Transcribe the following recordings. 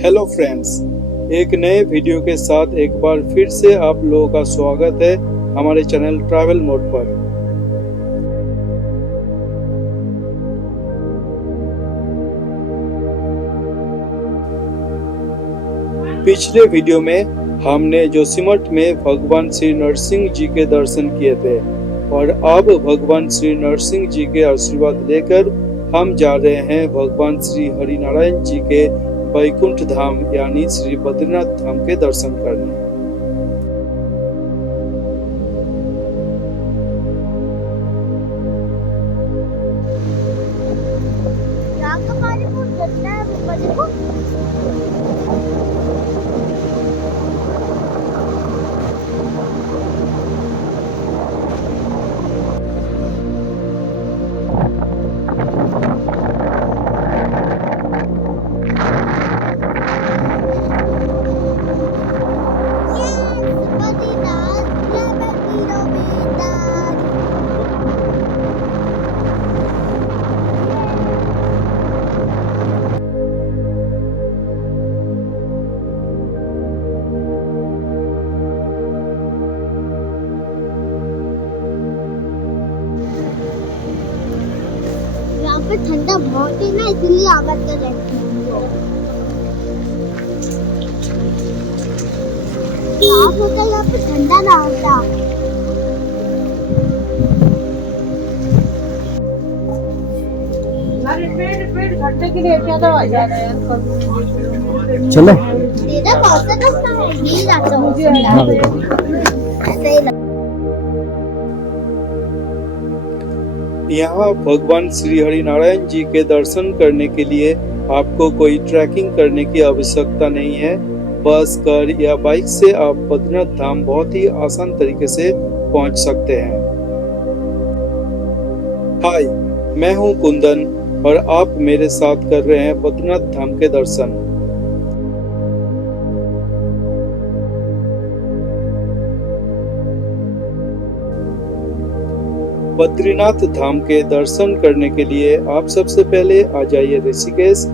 Hello friends, एक नए video के साथ एक बार फिर से आप लोगों का स्वागत है हमारे चैनल ट्रैवल मोड पर। पिछले वीडियो में हमने जोशीमठ में भगवान श्री नरसिंह जी के दर्शन किए थे और अब भगवान श्री नरसिंह जी के आशीर्वाद लेकर हम जा रहे हैं भगवान श्री हरिनारायण जी के वैकुंठ धाम यानी श्री बद्रीनाथ धाम के दर्शन करने। यहाँ पे ठंडा बहुत है ना, इसलिए आवाज कर रहती है। साफ होता है, यहाँ पे ठंडा ना होता। घंटे के लिए क्या दवा जा रहा है? चले तेरा बहुत रास्ता है, यही रास्ता मुझे ऐसे ही यहाँ भगवान श्री हरिनारायण जी के दर्शन करने के लिए आपको कोई ट्रैकिंग करने की आवश्यकता नहीं है। बस, कार या बाइक से आप बद्रीनाथ धाम बहुत ही आसान तरीके से पहुंच सकते हैं। हाय, मैं हूं कुंदन और आप मेरे साथ कर रहे हैं बद्रीनाथ धाम के दर्शन। बद्रीनाथ धाम के दर्शन करने के लिए आप सबसे पहले आ जाइए ऋषिकेश।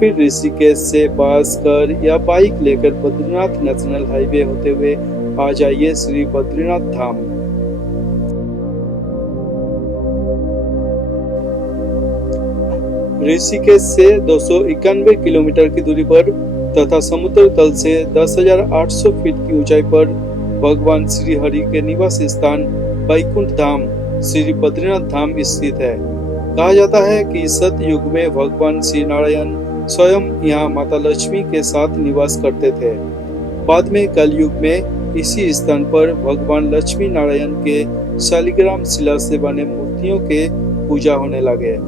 फिर ऋषिकेश से बस, कार या बाइक लेकर बद्रीनाथ नेशनल हाईवे होते हुए आ जाइए श्री बद्रीनाथ धाम। ऋषिकेश से 291 किलोमीटर की दूरी पर तथा समुद्र तल से 10,800 फीट की ऊंचाई पर भगवान श्री हरि के निवास स्थान वैकुंठ धाम श्री बद्रीनाथ धाम स्थित है। कहा जाता है कि सतयुग में भगवान श्री नारायण स्वयं यहाँ माता लक्ष्मी के साथ निवास करते थे। बाद में कलयुग में इसी स्थान पर भगवान लक्ष्मी नारायण के शालिग्राम शिला से बने मूर्तियों के पूजा होने लगे।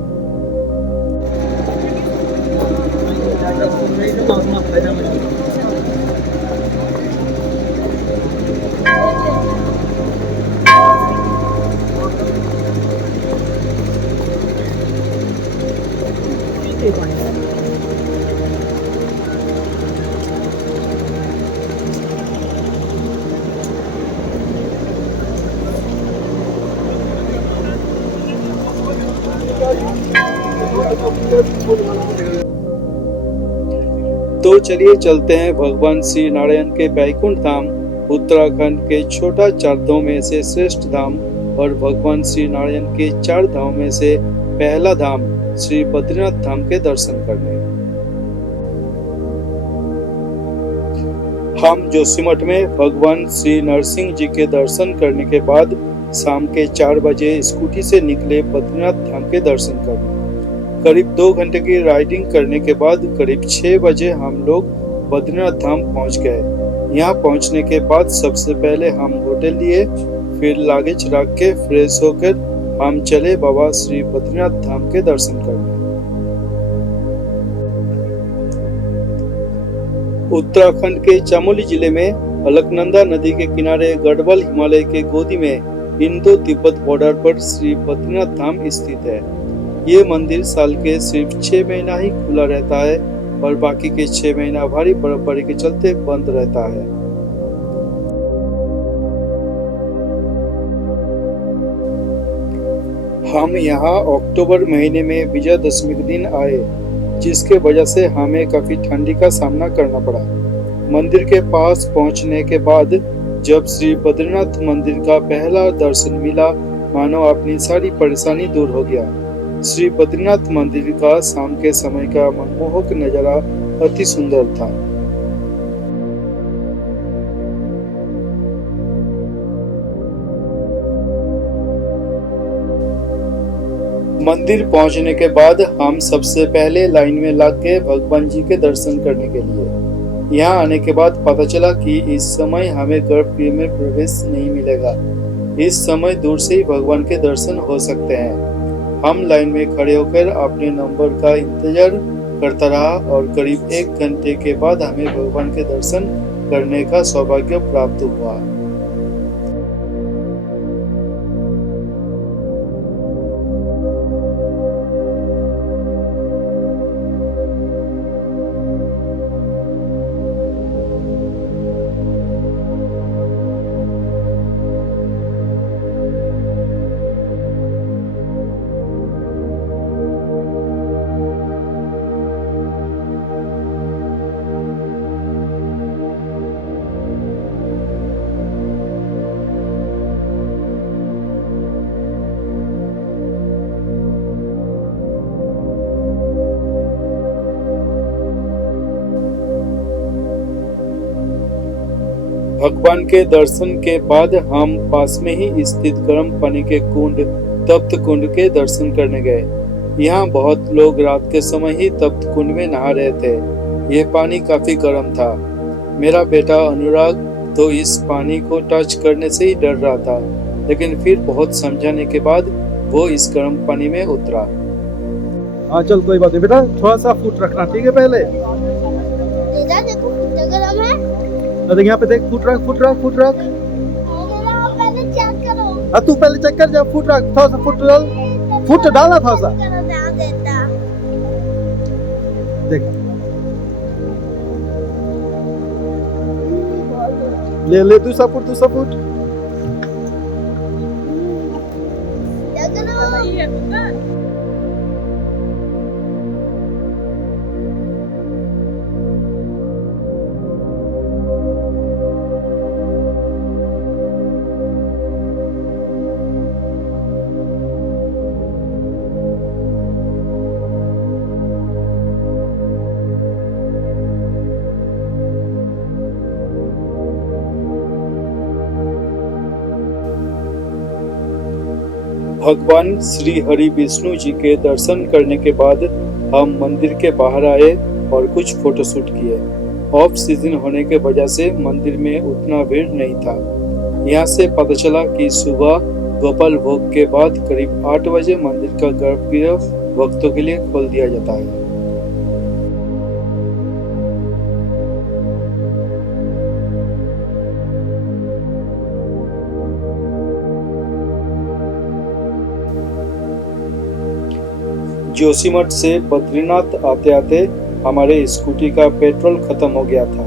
तो चलिए चलते हैं भगवान श्री नारायण के वैकुंठ धाम, उत्तराखंड के छोटा चार धाम में से श्रेष्ठ धाम और भगवान श्री नारायण के चार धाम में से पहला धाम श्री बद्रीनाथ धाम के दर्शन करने। हम जोशीमठ में भगवान श्री नरसिंह जी के दर्शन करने के बाद शाम के 4 बजे स्कूटी से निकले बद्रीनाथ धाम के दर्शन करने। करीब 2 घंटे की राइडिंग करने के बाद करीब 6 बजे हम लोग बद्रीनाथ धाम पहुंच गए। यहाँ पहुंचने के बाद सबसे पहले हम होटल लिए, फिर लागेज रख के फ्रेश होकर हम चले बाबा श्री बद्रीनाथ धाम के दर्शन करने। उत्तराखंड के चमोली जिले में अलकनंदा नदी के किनारे गढ़वाल हिमालय के गोदी में इंडो तिब्बत बॉर्डर पर श्री बद्रीनाथ धाम स्थित है। ये मंदिर साल के सिर्फ 6 महीना ही खुला रहता है और बाकी के 6 महीना भारी बर्फबारी के चलते बंद रहता है। हम यहाँ अक्टूबर महीने में विजयदशमी के दिन आए, जिसके वजह से हमें काफी ठंडी का सामना करना पड़ा। मंदिर के पास पहुंचने के बाद जब श्री बद्रीनाथ मंदिर का पहला दर्शन मिला, मानो अपनी सारी परेशानी दूर हो गया। श्री बद्रीनाथ मंदिर का शाम के समय का मनमोहक नजारा अति सुंदर था। मंदिर पहुंचने के बाद हम सबसे पहले लाइन में लग गए भगवान जी के दर्शन करने के लिए। यहाँ आने के बाद पता चला कि इस समय हमें गर्भगृह में प्रवेश नहीं मिलेगा। इस समय दूर से ही भगवान के दर्शन हो सकते हैं। हम लाइन में खड़े होकर अपने नंबर का इंतजार करता रहा और करीब 1 घंटे के बाद हमें भगवान के दर्शन करने का सौभाग्य प्राप्त हुआ। भगवान के दर्शन के बाद हम पास में ही स्थित गर्म पानी के कुंड तप्त कुंड के दर्शन करने गए। यहाँ बहुत लोग रात के समय ही तप्त कुंड में नहा रहे थे। यह पानी काफी गर्म था। मेरा बेटा अनुराग तो इस पानी को टच करने से ही डर रहा था, लेकिन फिर बहुत समझाने के बाद वो इस गर्म पानी में उतरा। हाँ चल कोई बात नहीं बेटा, थोड़ा सा फुट रखना, ठीक है? पहले दादा देखो कितना गर्म है। अरे यहाँ पे देख, फुट रख फुट रख फुट रख। पहले चेक करो। हाँ तू पहले चेक कर, जा फुट रख, थोड़ा सा फुट डाल, फुट डालना थोड़ा सा। देख ले ले, दूसरा फुट दूसरा फुट। भगवान श्री हरि विष्णु जी के दर्शन करने के बाद हम मंदिर के बाहर आए और कुछ फोटोशूट किए। ऑफ सीजन होने के वजह से मंदिर में उतना भीड़ नहीं था। यहाँ से पता चला कि सुबह गोपाल भोग के बाद करीब 8 बजे मंदिर का गर्भगृह भक्तों के लिए खोल दिया जाता है। जोशीमठ से बद्रीनाथ आते आते हमारे स्कूटी का पेट्रोल खत्म हो गया था।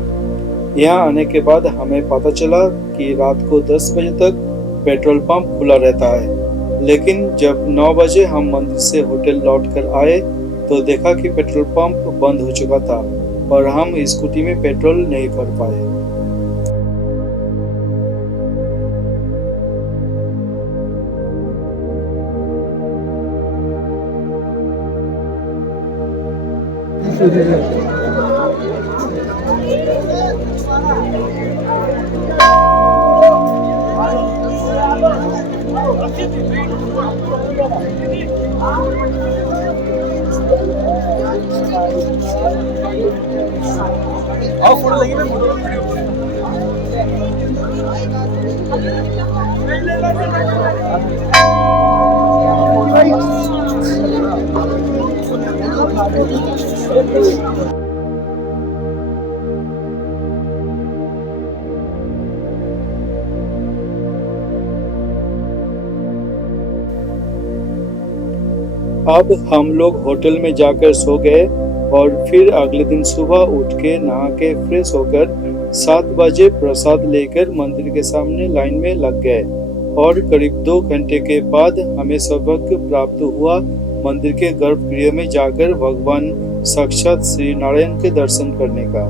यहाँ आने के बाद हमें पता चला कि रात को 10 बजे तक पेट्रोल पंप खुला रहता है, लेकिन जब 9 बजे हम मंदिर से होटल लौट कर आए तो देखा कि पेट्रोल पंप बंद हो चुका था और हम स्कूटी में पेट्रोल नहीं भर पाए। आओ फोटो लेंगे ना। अब हम लोग होटल में जाकर सो गए और फिर अगले दिन सुबह उठ के नहा के फ्रेश होकर 7 बजे प्रसाद लेकर मंदिर के सामने लाइन में लग गए और करीब 2 घंटे के बाद हमें सौभाग्य प्राप्त हुआ मंदिर के गर्भगृह में जाकर भगवान साक्षात श्री नारायण के दर्शन करने का।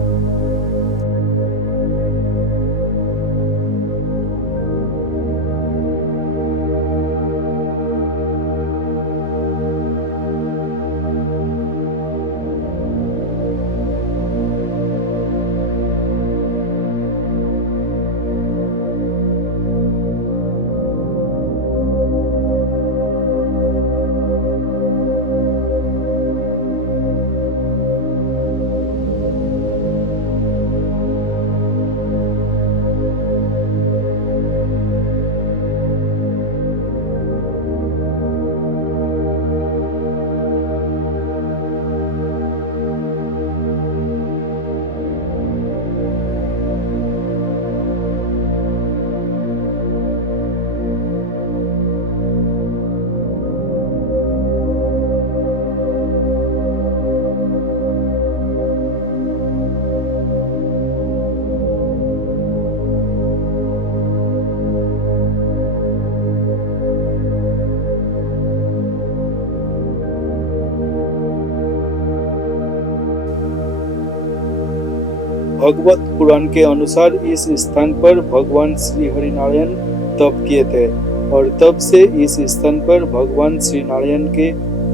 भगवत पुराण के अनुसार इस स्थान पर भगवान श्री हरिनारायण तप किए थे और तब से इस स्थान पर भगवान श्री नारायण के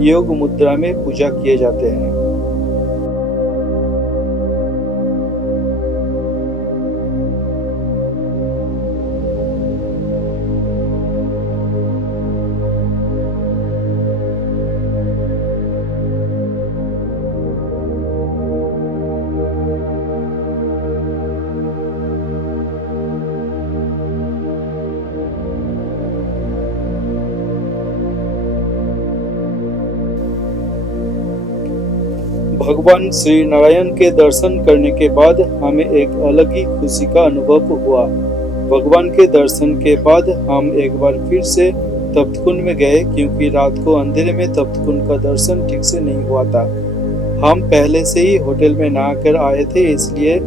योग मुद्रा में पूजा किए जाते हैं। भगवान श्री नारायण के दर्शन करने के बाद हमें एक अलग ही खुशी का अनुभव हुआ। भगवान के दर्शन के बाद हम एक बार फिर से तप्तकुंड में गए क्योंकि रात को अंधेरे में तप्तकुंड का दर्शन ठीक से नहीं हुआ था। हम पहले से ही होटल में नहाकर आए थे, इसलिए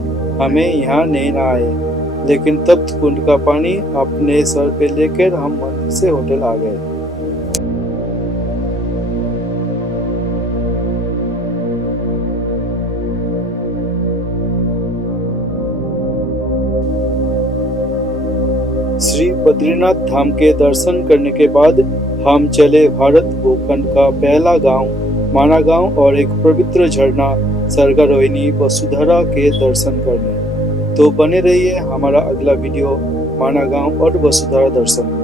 हमें यहाँ नहीं नहाए, लेकिन तप्तकुंड का पानी अपने सर पे लेकर हम मंदिर से होटल आ गए। श्री बद्रीनाथ धाम के दर्शन करने के बाद हम चले भारत भूखंड का पहला गांव माना गांव और एक पवित्र झरना सरगारोहिणी वसुधरा के दर्शन करने। तो बने रहिए हमारा अगला वीडियो माना गांव और वसुधरा दर्शन में।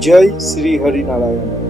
जय श्री हरि नारायण।